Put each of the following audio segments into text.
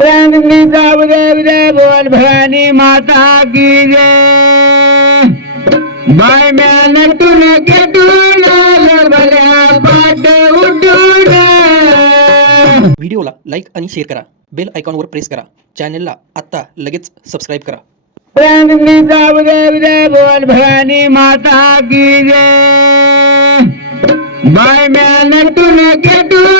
उदय उदय बोल भवानी माता की जय। बाय म्यान तुन केटून पाट व्हिडिओला लाईक आणि शेअर करा. बेल आयकॉनवर प्रेस करा. चॅनलला आत्ता लगेच सबस्क्राईब करा. उदय उदय बोल भवानी माता की जय। बाय म्यान न केटून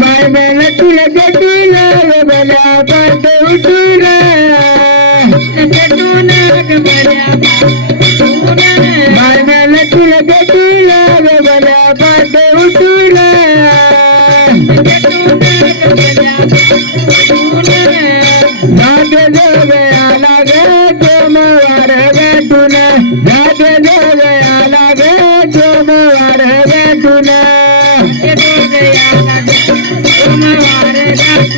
बाबाला तुला भेटून बाबाला पाठ उठून बाबाला तुला भेटून बाबाला पाठ उठून बाबा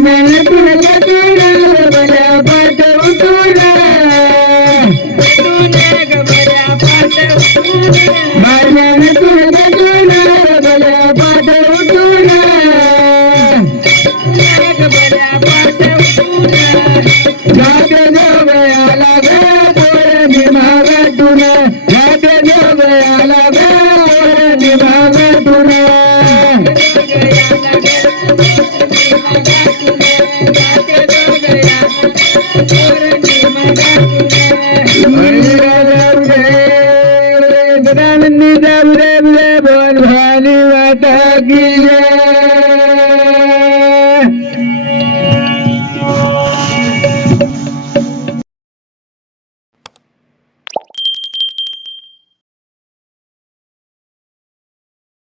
मैंने है